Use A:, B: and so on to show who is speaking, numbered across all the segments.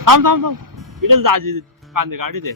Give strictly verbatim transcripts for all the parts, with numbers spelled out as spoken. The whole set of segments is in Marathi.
A: थांब थांब थांब इकडे दाजी कांदे काढी दे.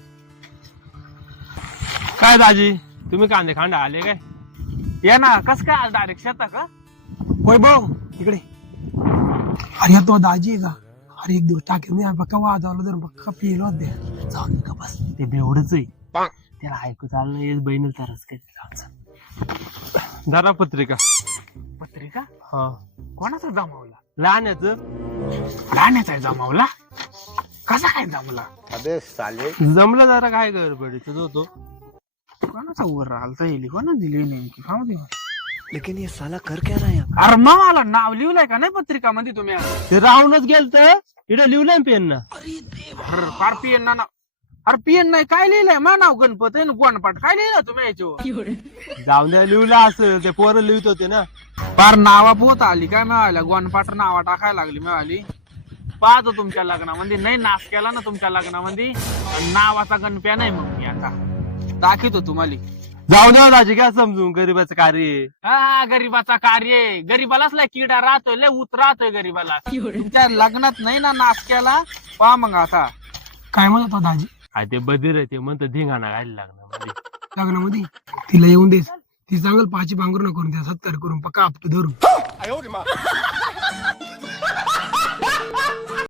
A: काय दाजी तुम्ही कांदे खांडा आले काय?
B: ये ना कस काय आज डायरेक्ट शेता का?
C: वैभव इकडे. अरे तो दाजी आहे का? अरे एक दिवस टाकेल नाही बघा वाजवलं तर बघा पिलो होते. जाऊन दे का बस.
A: ते बेवडच आहे त्याला ऐकू चाललं येस बहिणी तरच काय. जरा पत्रिका.
B: पत्रिका
A: हा
B: कोणाचा जमावला?
A: लहान्याच
B: लहाण्याचा जमावला. कसा काय जमला?
D: अबे साले
A: जमलं जरा काय गडबडीच होतो.
B: कोणाचा वर आलता येईल कोणा दिली नेमकी खाऊ दे.
D: लेकिन ये साला कर क्या रहा है?
B: अरे मामाला नाव लिहिलंय का नाही पत्रिका मध्ये तुम्ही?
A: ते राहूनच गेल तर इकडे लिहिलंय पेन ना.
B: अरे फार पियन ना अरे पियन नाही काय लिहिलंय मा नाव गणपत आहे ना गोणपाट काय लिहिलं तुम्ही याच्यावर?
A: जाऊन द्या लिहिलं असं ते पोरं लिहित होते ना.
B: फार नावा पोत आली काय मिळाल्या गोणपाट नावा टाकायला लागली मिळाली. पाहतो तुमच्या लग्नामध्ये नाही नाश केला ना तुमच्या लग्नामध्ये नावाचा गणप्या नाही मग मी आता दाखवतो तुम्हाला.
A: जाऊन द्या दाजी काय समजून गरीबाचं कार्य आहे.
B: हा गरीबाचा कार्य गरीबालाच लय किडा राहतोय लय उत राहतोय गरीबाला. तुमच्या लग्नात नाही ना नाश केला पहा मग आता
C: काय म्हणत होता दाजी
A: हा ते बधीर आहे ते म्हणतं धिंगाणा घायला लागणार.
C: लग्नामध्ये? तिला येऊन देस ती चांगलं पाची पांघरून करून द्या सत्कार करून पक्का आपटू धरून.